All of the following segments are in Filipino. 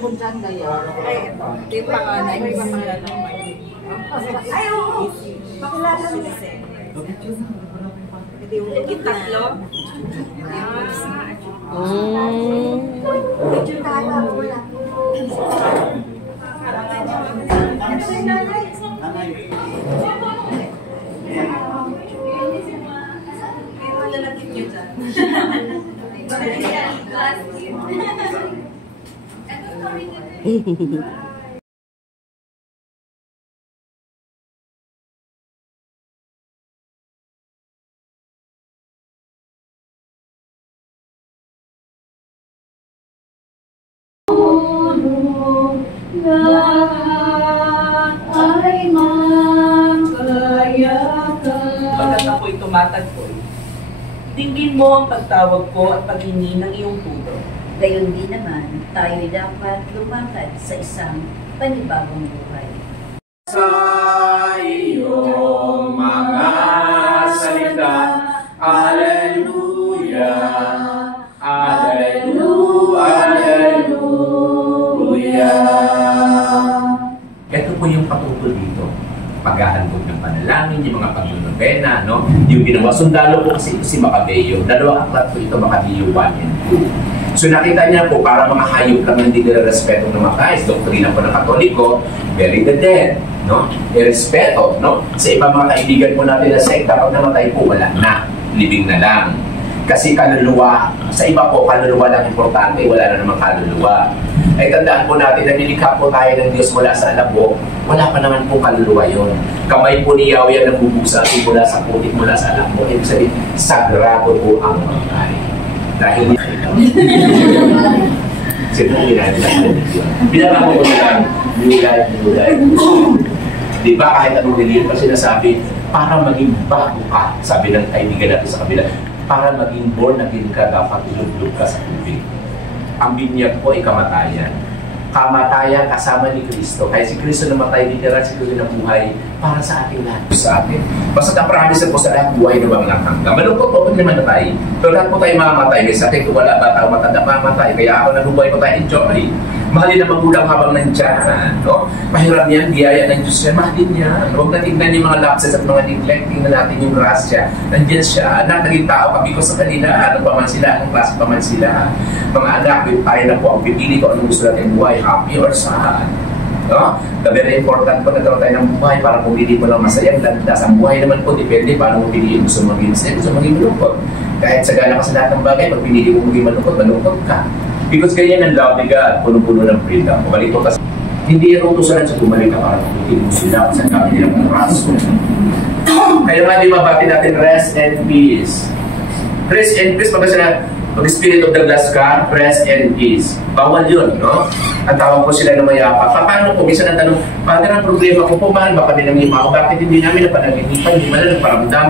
mo dyan, Daya? Ay, ito. Ito yung pangalan. May pangalan ng Mike. Ay, oo. Makilala mo kasi. Hindi yung tatlo. Picture tayo, wala. Pero lalakit nyo dyan. Pagkat ako'y tumatagpoy, dinggin mo ang pagtawag ko at paghingi ng iyong tulong. Gayon din naman, tayo'y dapat lumakad sa isang panibagong buhay. Sa iyong mga salita, Alleluia, Alleluia, Alleluia. Ito po yung patutol dito. Paghahandog ng panalangin, yung mga pagnonobena, no? Yung ginawa. Sundalo po kasi ito si Macabeo. Dalawang aklat po ito, Macabeo 1 and 2. So nakita niya po, para mga hayop lang hindi nire-respeto ng mga guys, doktrina po ng Katoliko, bury the dead, no? Irespeto, no? Sa ibang mga kaibigan po natin na sekta, pag namatay po, wala na. Living na lang. Kasi kaluluwa, sa iba po, kaluluwa lang importante, wala na namang kaluluwa. Ay tandaan po natin na nilikha po tayo ng Diyos mula sa alabok, wala pa naman po kaluluwa yun. Kamay po ni Yahweh ang nagbubusa mula sa putik, mula sa alabok. Ibig sabihin, sagrado po ang mga dahil sino ginagawa yun? Binabang ko lang, new life, new life. Di ba kahit anong reliyon pa sinasabi, para maging bago ka, sabi ng kaibigan natin sa kabila, para maging born again ka, dapat ilugdog ka sa tubig. Ang binyag po ay kamatayan. Kamatayan kasama ni Kristo. Kaya si Kristo namatay, literal si Kristo na buhay para sa ating lahat. Sa atin. Basta na-promise po sa lahat buhay na walang hanggang. Malungkot po, pag naman natay. Pero lahat po tayo mamamatay. May sakit, wala ba tao matanda mamatay. Kaya ako nabubuhay po tayo, enjoy. Mahalin ang magulang habang nandyan. No? Pahiram yan, biyaya ng Diyos yan. Mahalin yan. Huwag na tignan yung mga lapses at mga neglect. Tingnan natin yung grasya. Nandiyan siya. Anak, naging tao kami ko sa kanila. Ano pa man sila? Anong klase pa man sila? Mga anak, tayo na po ang pipili ko anong gusto natin buhay. Happy or sad. No? The very important po na tayo ng buhay para pumili mo lang masayang landas. Ang buhay naman po, depende paano mo piliin. Gusto mo maging masaya, gusto mo maging malungkot. Kahit sagana ka sa lahat ng bagay, pag pinili mo maging malungkot, malungkot ka. Because ganyan ang love ni God, punong-puno ng freedom. Kumalito kasi, hindi yung utusan sa tumalik ka para puputin mo sila sa kami nilang raso. Kaya nga di mabati natin, rest and peace. Rest and peace, pag-spirit of the glass ka, rest and peace. Bawal yun, no? Ang tawag po sila na mayapa. Paano po? Minsan ang tanong, Father, ang problema ko po, mahal ba kami ng imaw? Bakit hindi namin napanaginipan? Hindi man na nagparamdam.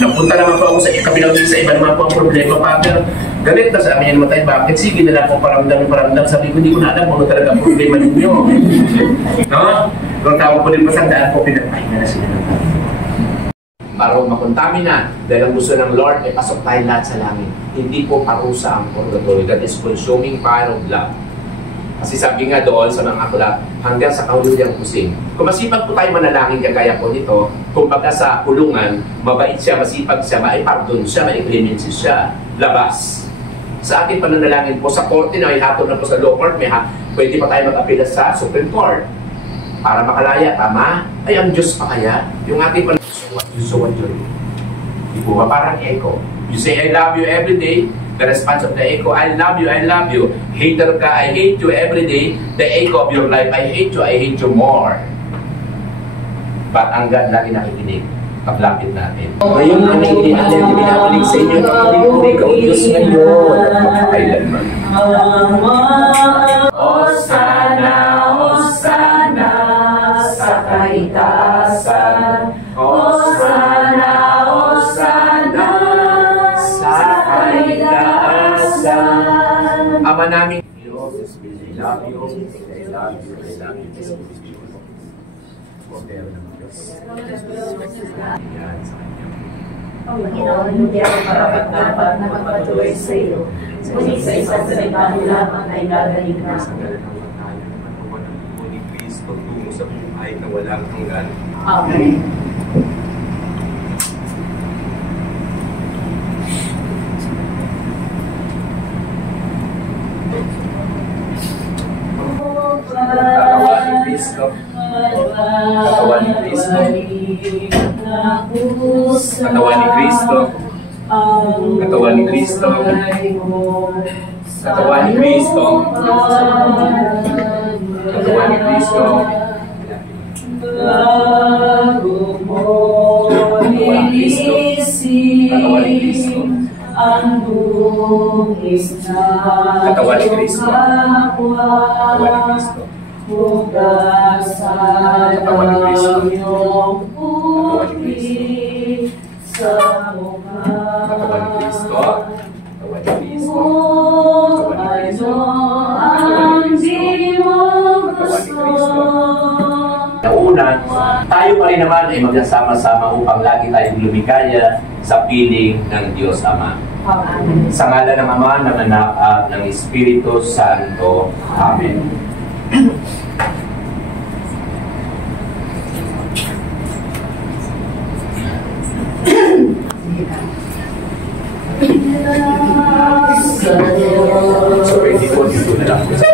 Napunta naman po ako sa kabilang sa iba naman po ang problema, Father. Galit na sa amin yung namatay. Bakit? Sige na lang po paramdam. Sabi ko, hindi ko na alam kung ano talaga ang problema ninyo. No? Kung tawag po din pasandaan po, pinapahinga na sila ng tao. Para makontamina, dahil ang gusto ng Lord ay pasok tayo lahat sa langit. Hindi po parusa ang purgatory. That is consuming fire of love. Kasi sabi nga doon sa mga aklat, hanggang sa kahulugang kusing. Kung masipag po tayo manalangin, kagaya po nito, kung baga sa kulungan, mabait siya, masipag siya, may pardon siya, may clemency siya, labas. Sa ating pananalangin po, sa korte na ihatod na po sa law court, pwede pa tayo mag-apela sa Supreme Court. Para makalaya, tama? Ay, ang Diyos pa kaya? Yung ating panalangin, so what you do? Di po ba parang echo? You say, I love you every day. The response of the echo, I love you, I love you. Hater ka, I hate you every day. The echo of your life, I hate you more. But ang God lagi nakikinig. Paglapit natin. Ngayon, ang binabalik sa inyo, nakikinig ikaw, Diyos ngayon, at magpakailanman. Osana, Osana, sa kaitaasan. Osana, Osana, sa kaitaasan. Ama namin, Diyos, I love you, I love you, I love you. Pero ng Diyos. Yan sa kanya. Panginoon, hindi ako karapat-dapat na magpatuloy sa iyo. Ngunit sa isang salita mo lamang ay gagaling na ako. Kristo tungo sa buhay na walang hanggan. Amen. Katawan ni Kristo. Katawan ni Kristo. Katawan ni Kristo. Katawan ni Kristo. Katawan ni Kristo. Katawan ni Kristo. Katawan ni Kristo. Katawan ni Kristo. Katawan ni Kristo. Katawan ni Kristo. Katawan ni Kristo. Katawan ni Kristo. Katawan ni Kristo. Katawan ni Kristo. Nauna, tayo pa rin naman ay magsasama-sama upang lagi tayong lumikaya sa piling ng Diyos Ama. Sa ngalan ng Ama, ng Anak, at ng Espiritu Santo. Amen. Sorry, dito na lang po sa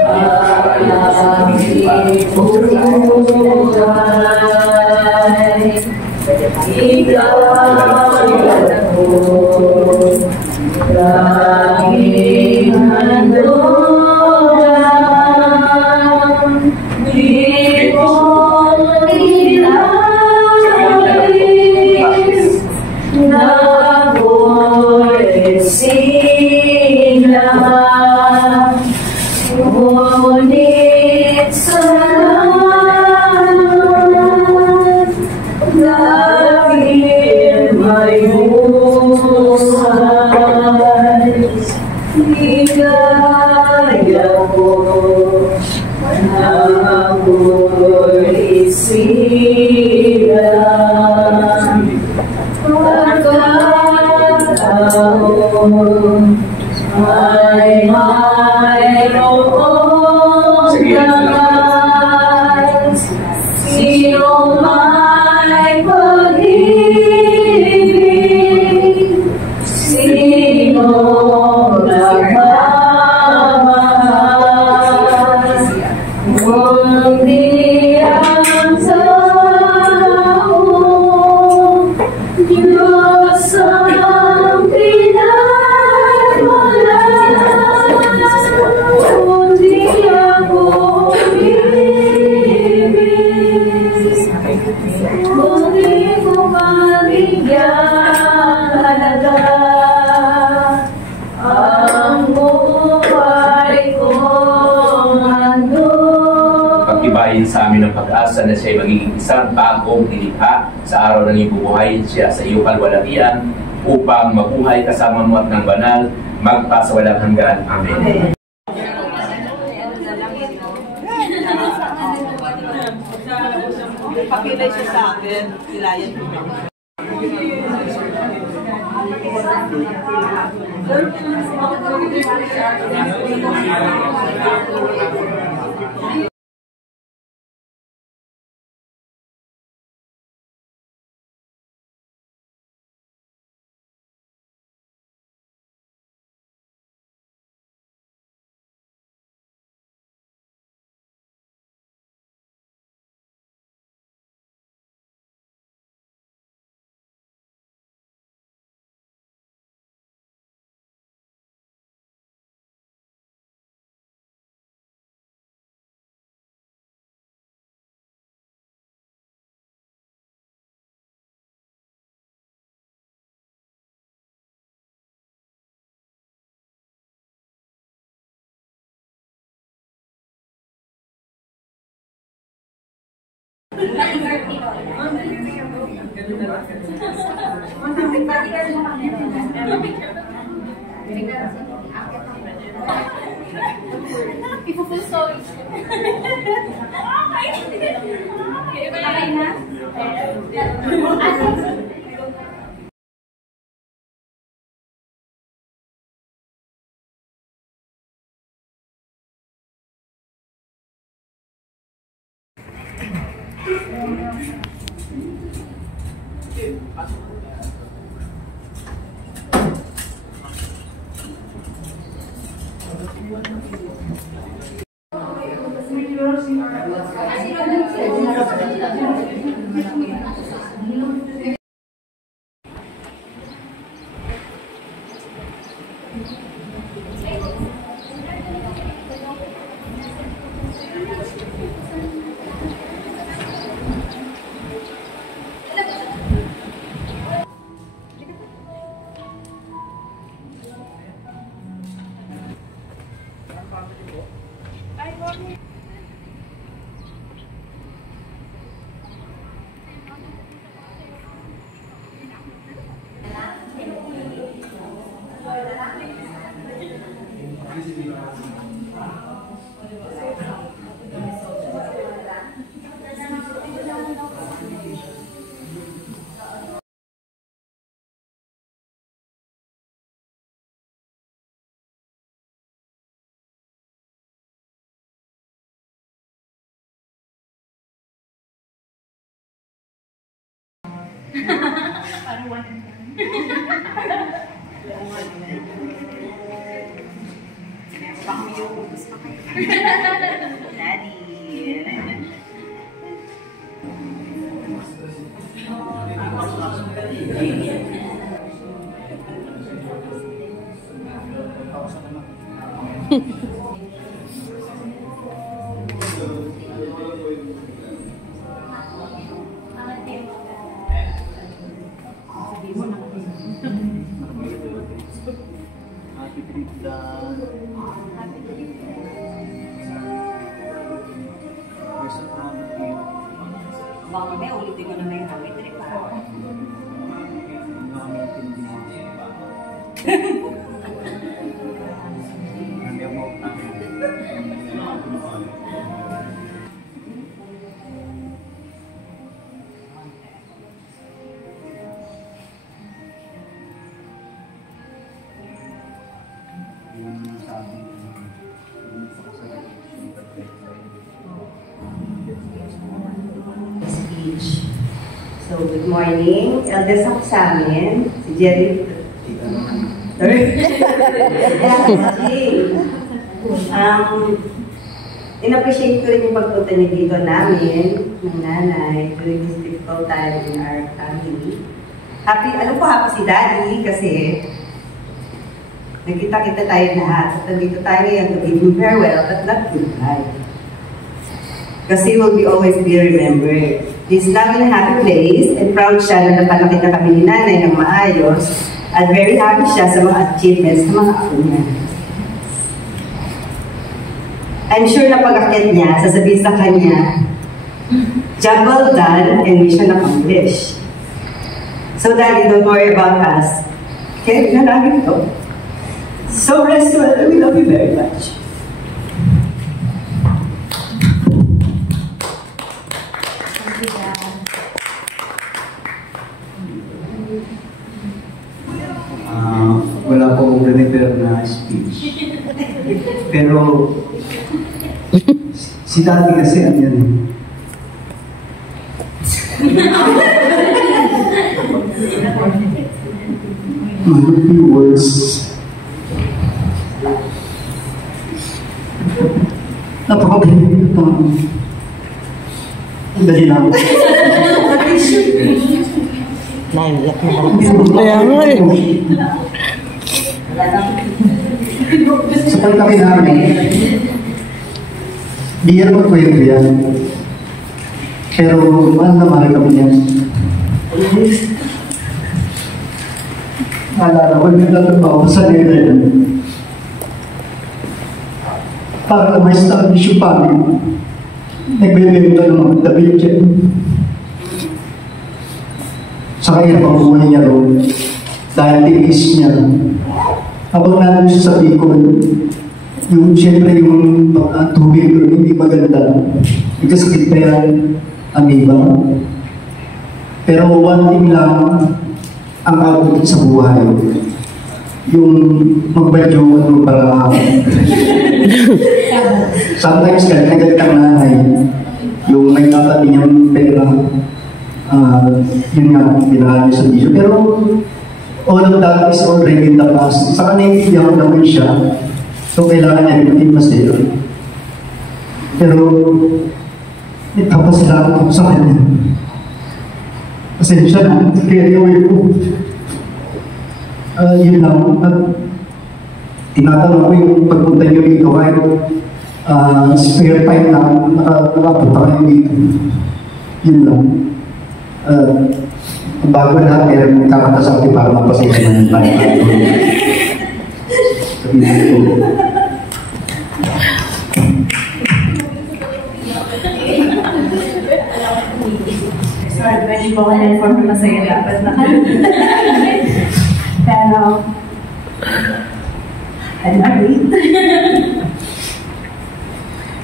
sa amin ng pag-asa na siya'y magiging isang bagong nilikha sa araw ng ibubuhayin siya sa iyong kalwalatian upang mabuhay kasama mo at ng banal magpasawalang hanggan. Amen. Pakilay siya sa akin, silayan ko. Ipo-full story. Okay na? Parang one. Baka may ubus pa kayo. Daddy. Baka may ulitin ko na may hawit rin pa. Speech. So, good morning. Eldest ako sa amin, si Jerry. In-appreciate ko rin yung pagpunta niyo dito namin, ng nanay, during this difficult time in our family. Happy, alam ko happy si Daddy kasi nagkita-kita tayo lahat. At nandito tayo ngayon to bid him farewell, but not goodbye. Kasi will be always be remembered. He's now in a happy place and proud siya na napalaki na kami ni nanay ng maayos at very happy siya sa mga achievements ng mga apo niya. I'm sure na pag-akyat niya, sasabihin sa kanya, job well done and mission accomplished. So Daddy, don't worry about us. Okay, namin ito. So rest well and we love you very much. Wala po prepare na speech. Pero si Daddy kasi ano yan. Few words. Napakabili ito. Dali lang. Naiyak na ako. Kaya nga eh. Sa pagkaki namin, di yan magkwento yan. Pero mahal na mahal kami yan. Naalala ko yung natatrabaho sa nila yan. Para ma-establish yung family, nagbibenta ng mga tabi dyan. Sa kaya pag-uwi niya roon, dahil tiis niya. Habang natin siya sa Bicol, yung siyempre yung tubig doon hindi maganda. Ikasakit pa yan ang iba. Pero one thing lang ang output sa buhay. Yung magbadyo ano para sometimes kahit nagal kang nanay, yung may tatabi niyang pera, yun nga, ginahan niya sa video. Pero, all of that is already in the past. Saka naiintindihan ko naman siya. So, kailangan niya rin masaya. Pero, nagpapasalamat ako sa kanya. Pasensya na, carry away ko. Yun lang. At tinatanong ko yung pagpunta niyo dito kahit spare time na nakapunta kayo dito. Yun lang. Bago lahat, meron nagkakata sa akin para mapasaya naman tayo. Sorry, medyo po ka-inform na masaya dapat na. Pero, I'm married.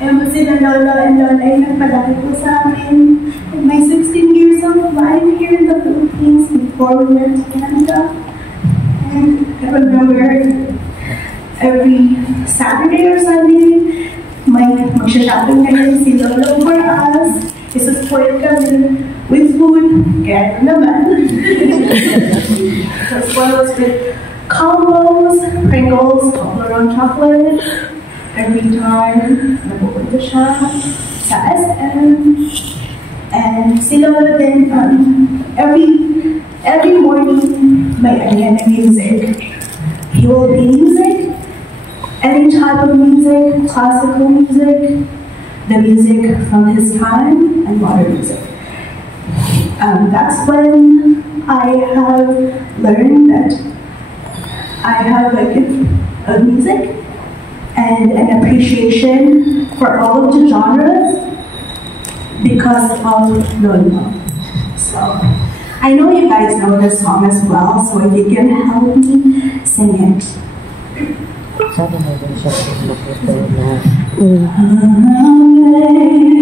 Ewan sila lolo and lola ay nagpadaki po sa amin. At my 16 years old, I'm here in the Philippines before we went to Canada. And I remember every Saturday or Sunday, mag-shopping kayo si lolo for us. Isusupport kami with food, kaya naman. So spoils with combos, Pringles, Toblerone chocolate. Every time napupunta siya sa SM. And si Lola din, every morning, may anya na music. He will be music, any type of music, classical music, the music from his time, and modern music. That's when I have learned that I have a gift of music and an appreciation for all of the genres because of Lolo. So, I know you guys know this song as well, so if you can help me sing it.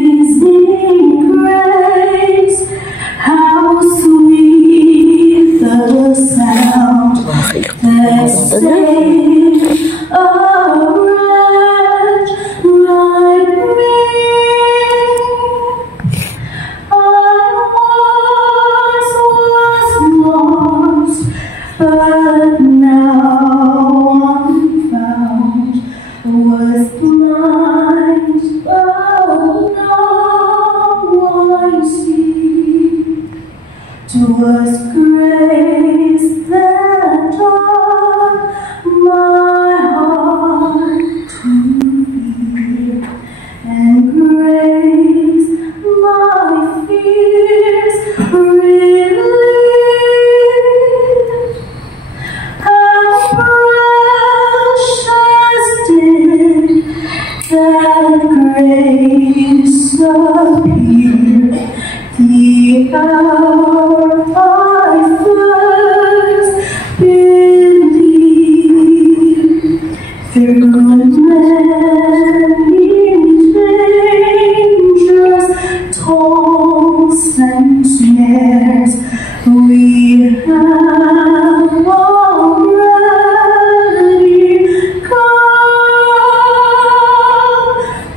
Amazing grace, how sweet the sound that saved a wretch like me. I once was lost, but now I'm found. Was blind, but now I see. 'Twas grace that taught my heart to fear, and grace my fears relieved. How precious did that grace appear, the hour I first believed. Through many dangers, toils and snares, we have already come.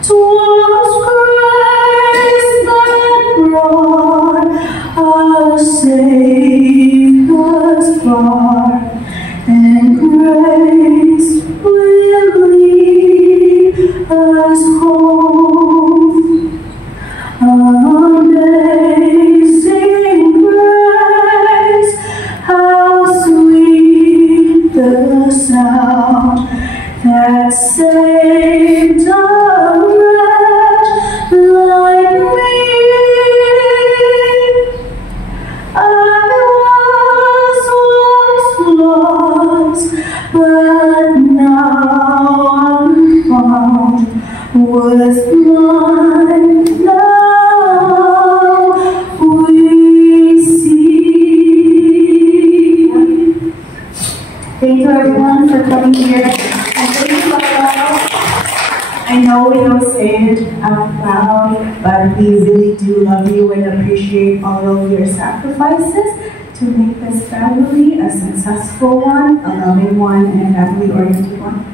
'Twas grace that brought us safe thus far, and grace will lead us home. Amazing grace, how sweet the sound that saved a wretch like me. I was lost, but now I'm found. Was blind, now we see. Thank you everyone for coming here. And thank you, Lola. I know we don't say it out loud, but we really do love you and appreciate all of your sacrifices to make this family a successful one, a loving one, and a family-oriented one.